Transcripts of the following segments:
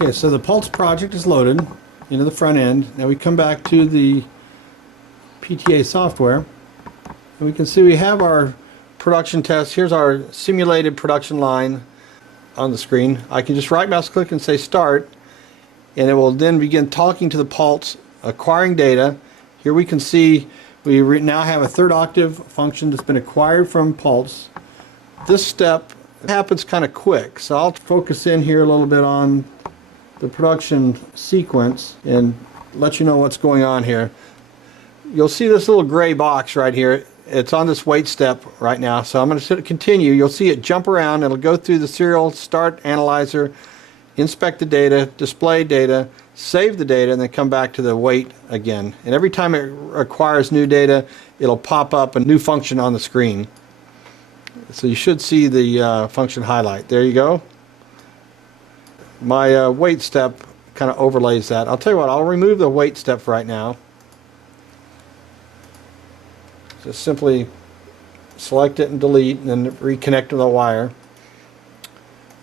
Okay, so the Pulse project is loaded into the front end. Now we come back to the PTA software, and we can see we have our production test. Here's our simulated production line on the screen. I can just right mouse click and say start, and it will then begin talking to the Pulse, acquiring data. Here we can see we now have a third octave function that's been acquired from Pulse. This step happens kind of quick, so I'll focus in here a little bit on the production sequence and let you know what's going on here. You'll see this little gray box right here. It's on this wait step right now, so I'm going to continue. You'll see it jump around. It'll go through the serial start analyzer, inspect the data, display data, save the data, and then come back to the wait again. And every time it acquires new data, it'll pop up a new function on the screen. So you should see the function highlight. There you go. My wait step kind of overlays that. I'll tell you what, I'll remove the wait step right now. Just simply select it and delete, and then reconnect to the wire.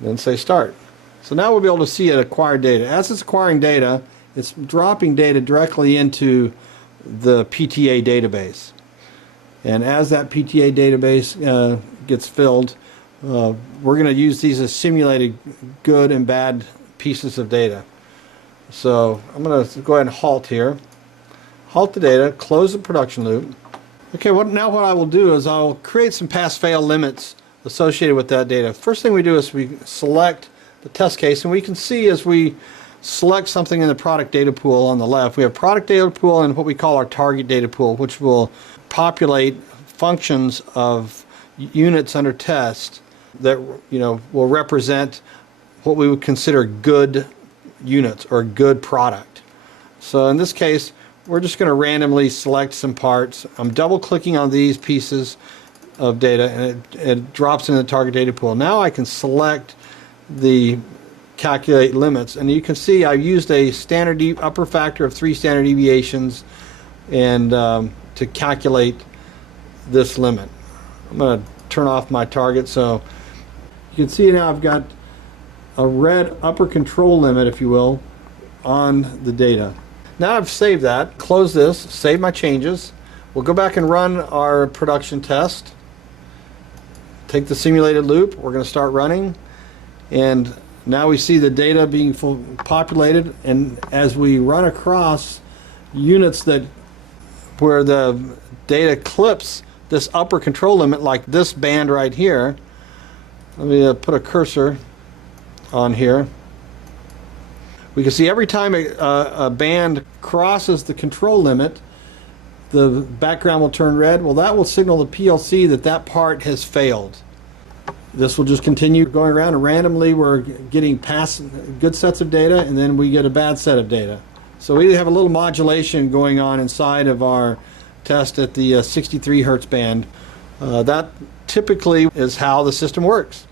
Then say start. So now we'll be able to see it acquire data. As it's acquiring data, it's dropping data directly into the PTA database. And as that PTA database gets filled, we're going to use these as simulated good and bad pieces of data. So I'm going to go ahead and halt here. Halt the data, close the production loop. Okay, now what I will do is I'll create some pass-fail limits associated with that data. First thing we do is we select the test case, and we can see as we select something in the product data pool on the left, we have product data pool and what we call our target data pool, which will populate functions of units under test that will represent what we would consider good units or good product. So in this case, we're just going to randomly select some parts. I'm double clicking on these pieces of data, and it drops in the target data pool. Now I can select the calculate limits, and you can see I used a standard upper factor of 3 standard deviations and to calculate this limit. I'm going to turn off my target, so you can see now I've got a red upper control limit, if you will, on the data. Now I've saved that, close this, save my changes. We'll go back and run our production test. Take the simulated loop, we're going to start running, and now we see the data being populated, and as we run across units where the data clips this upper control limit, like this band right here, let me put a cursor on here. We can see every time a band crosses the control limit, the background will turn red. Well, that will signal the PLC that that part has failed. This will just continue going around, and randomly we're getting past good sets of data, and then we get a bad set of data. So we have a little modulation going on inside of our test at the 63 Hertz band. That typically is how the system works.